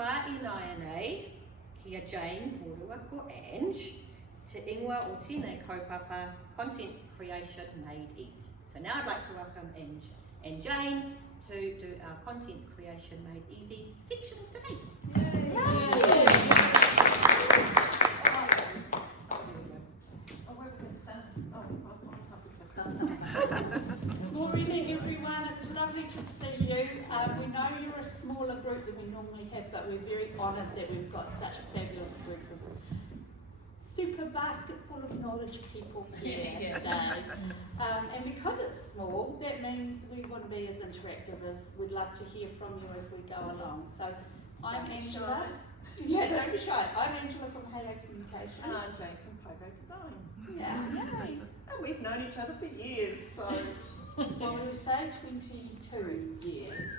wā I nai nei, kia Jane Horua ko Ange, te ingoa o tēnei kaupapa, content creation made easy. So now I'd like to welcome Ange and Jane to do our content creation made easy section today. Yay. Yay. Morning everyone, it's lovely to see you. We know you're a smaller group than we normally have, but we're very honoured that we've got such a fabulous group of super basket full of knowledge people here today. And because it's small, that means we want to be as interactive as we'd love to hear from you as we go along. So I'm Angela. Yeah, don't be shy. I'm Angela from Hey Communications. And I'm Jane from Pogo Design. Yeah. Yay. And we've known each other for years, so... Well, we say 22 years.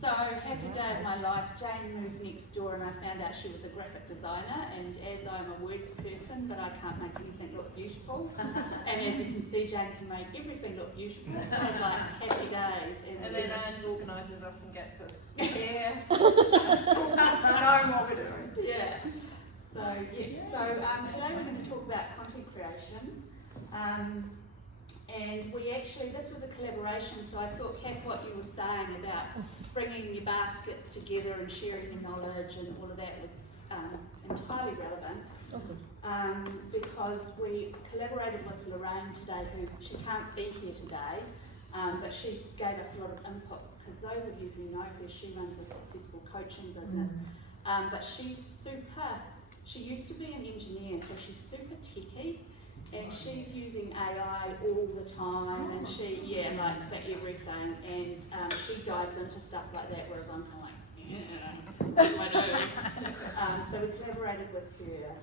So, happy day of my life. Jane moved next door and I found out she was a graphic designer, and as I'm a words person, but I can't make anything look beautiful. And as you can see, Jane can make everything look beautiful. So I was like, happy days. And then Ange organises us and gets us here. Knowing what we're doing. Yeah. So, yes. So, today we're going to talk about content creation. And we actually, this was a collaboration, so I thought, Kath, what you were saying about bringing your baskets together and sharing your knowledge and all of that was entirely relevant. Because we collaborated with Lorraine today, who she can't be here today, but she gave us a lot of input, because those of you who know her, she runs a successful coaching business. But she's super, she used to be an engineer, so she's super techie. And she's using AI all the time, and she, like for everything, and she dives into stuff like that, whereas I'm kind of like, what do I do? So we collaborated with her.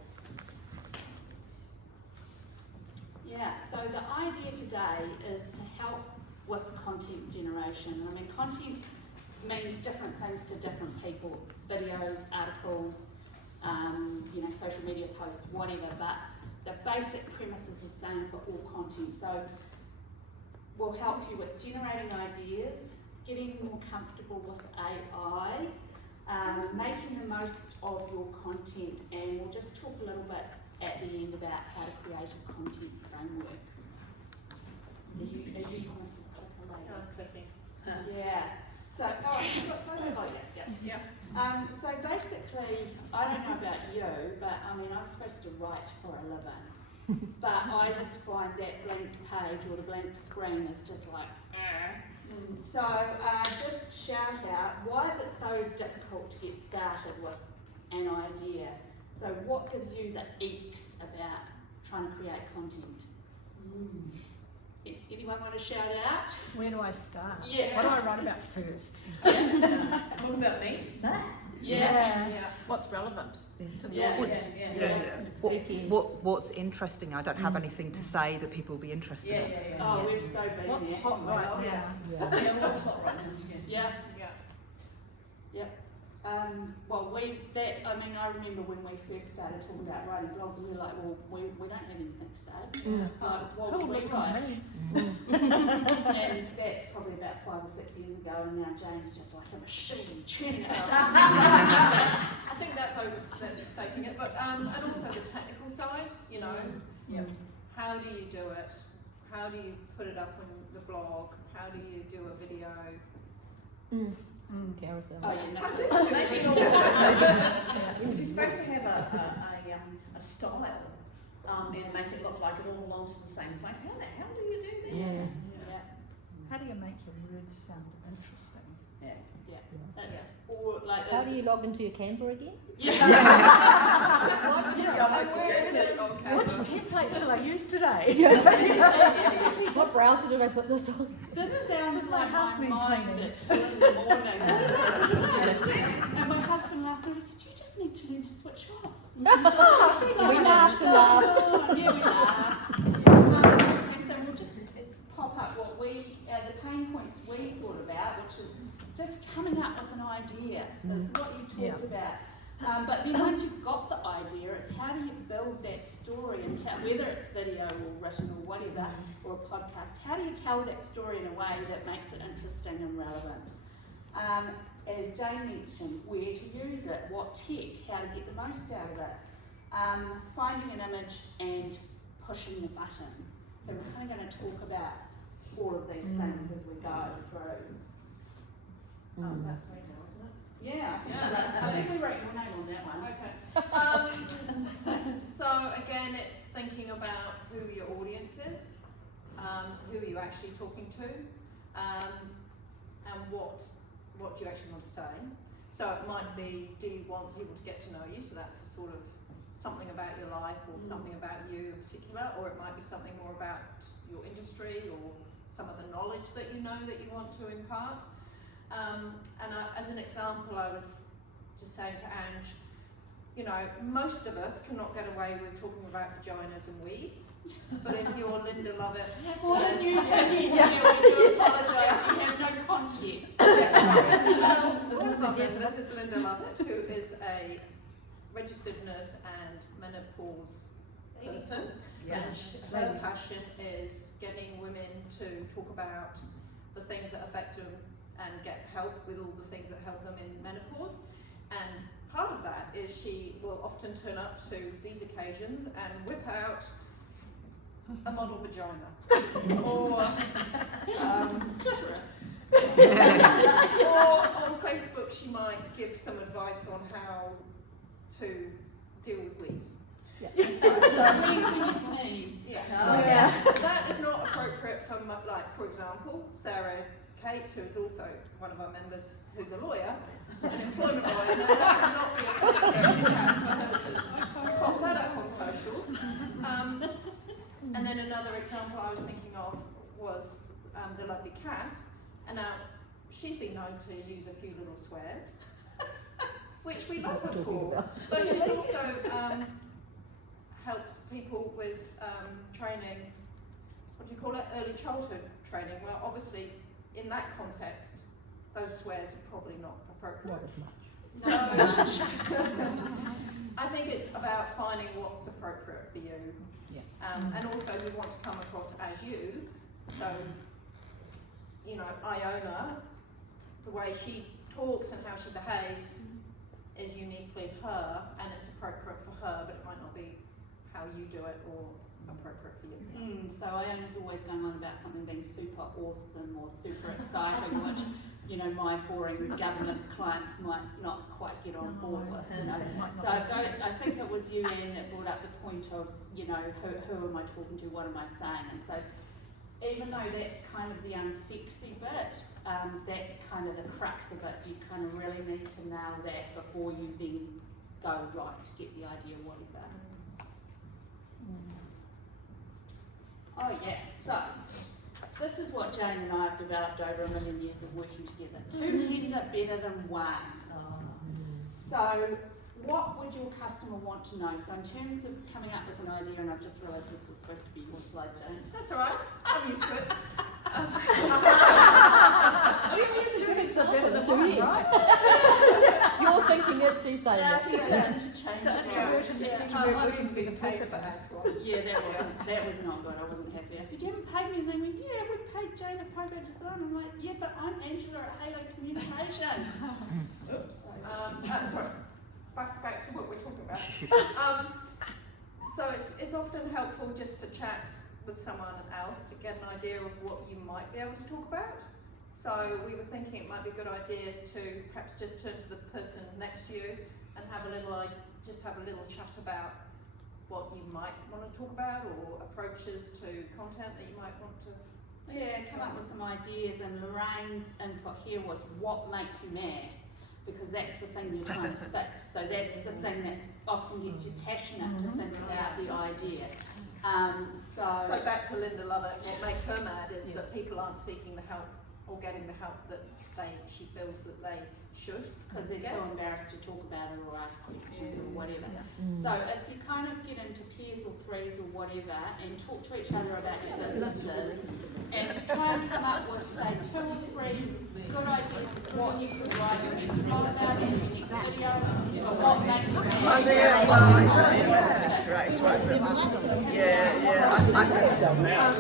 Yeah, so the idea today is to help with content generation. I mean, content means different things to different people, videos, articles, social media posts, whatever, but the basic premise is the same for all content. So we'll help you with generating ideas, getting more comfortable with AI, making the most of your content, and we'll just talk a little bit at the end about how to create a content framework. Are you clicking? Yeah. So, so basically, I don't know about you, but I mean, I'm supposed to write for a living. But I just find that blank page or the blank screen is just like, So just shout out, why is it so difficult to get started with an idea? So what gives you the eeks about trying to create content? Anyone want to shout out? Where do I start? Yeah. What do I write about first? What about me? Yeah. What's relevant to the audience? What's interesting? I don't have anything to say that people will be interested in. Oh, we've so been What's there. hot right now? What's hot right now? Yeah. I remember when we first started talking about writing blogs, and we were like, well, we don't have anything to say. What would we write? And that's probably about 5 or 6 years ago, and now Jane's just like a machine churning it out. I think that's overstating it, but and also the technical side, how do you do it? How do you put it up on the blog? How do you do a video? Carousel. Oh, yeah, How no. do you make it all You're supposed to have a style and make it look like it all belongs to the same place. How the hell do you do that? How do you make your words sound interesting? Or like How do you log into your Canva again? Which template shall I use today? What browser did I put this on? This sounds Does my like house my need mind cleaning? at 2 in the morning. And my husband last night said, you just need to learn to switch off. We laughed and laughed. Yeah, we laughed. So we'll just pop up what the pain points we thought about, which is just coming up with an idea. That's what you talked about. But then once you've got the idea, it's how do you build that story and tell, whether it's video or written or whatever, or a podcast, how do you tell that story in a way that makes it interesting and relevant? As Jane mentioned, where to use it, what tech, how to get the most out of it, finding an image and pushing the button. So we're kind of going to talk about all of these things as we go through. That's me now, isn't it? Yeah, I think we wrote your name on that one. Okay. So again, it's thinking about who your audience is, who are you actually talking to, and what do you actually want to say. So it might be, do you want people to get to know you? So that's a sort of something about your life or something about you in particular, or it might be something more about your industry or some of the knowledge that you know that you want to impart. As an example, I was just saying to Ange, you know, most of us cannot get away with talking about vaginas and wees, but if you're Linda Lovett, For the new people, we do apologise, we have no context. one of our members is Linda Lovett, who is a registered nurse and menopause person, and her passion is getting women to talk about the things that affect them and get help with all the things that help them in menopause. And part of that is she will often turn up to these occasions and whip out a model vagina or clitoris. Or on Facebook she might give some advice on how to deal with wees. So at least when you sneeze. That is not appropriate for, like, for example, Sarah Cates, who is also one of our members, who's a lawyer, an employment lawyer. Now, that would not be appropriate for her to pop that up on socials. And then another example I was thinking of was the lovely Kath, and now she's been known to use a few little swears, which we love her for, but she's also helps people with training, what do you call it, early childhood training. Well, obviously, in that context, those swears are probably not appropriate. Not as much. So, I think it's about finding what's appropriate for you. And also you want to come across as you. So, you know, Iona, the way she talks and how she behaves is uniquely her, and it's appropriate for her, but it might not be how you do it or appropriate for you. So Iona's always going on about something being super awesome or super exciting, which, you know, my boring government clients might not quite get on board with, you know. So I think it was you, Anne, that brought up the point of, you know, who am I talking to, what am I saying? And so even though that's kind of the unsexy bit, that's kind of the crux of it. You kind of really need to nail that before you then go right to get the idea whatever. Oh yeah, so this is what Jane and I have developed over 1 million years of working together. 2 heads are better than one. So what would your customer want to know? So in terms of coming up with an idea, and I've just realised this was supposed to be your slide, Jane. That's all right, I'm used to it. Two heads are better than one, right? You're thinking it, she's saying it. I need to be the paid for that. Yeah, that was not good. I wasn't happy. I said, you haven't paid me? And they went, yeah, we've paid Jane at Pogo Design. I'm like, yeah, but I'm Angela at Halo Communications. Oops. Sorry. Back to what we're talking about. So it's often helpful just to chat with someone else to get an idea of what you might be able to talk about. So we were thinking it might be a good idea to perhaps just turn to the person next to you and have a little chat about what you might want to talk about or approaches to content that you might want to. Yeah, come up with some ideas, and Lorraine's input here was what makes you mad, because that's the thing you're trying to fix. So that's the thing that often gets you passionate to think about the idea. So back to Linda Lovett, what makes her mad is that people aren't seeking the help or getting the help that she feels that they should. Because they're too embarrassed to talk about it or ask questions or whatever. So if you kind of get into pairs or threes or whatever and talk to each other about your businesses and try and come up with, say, 2 or 3 good ideas of what you could write your next blog about in your next video, or what makes you mad. Right. Yeah, I think so now.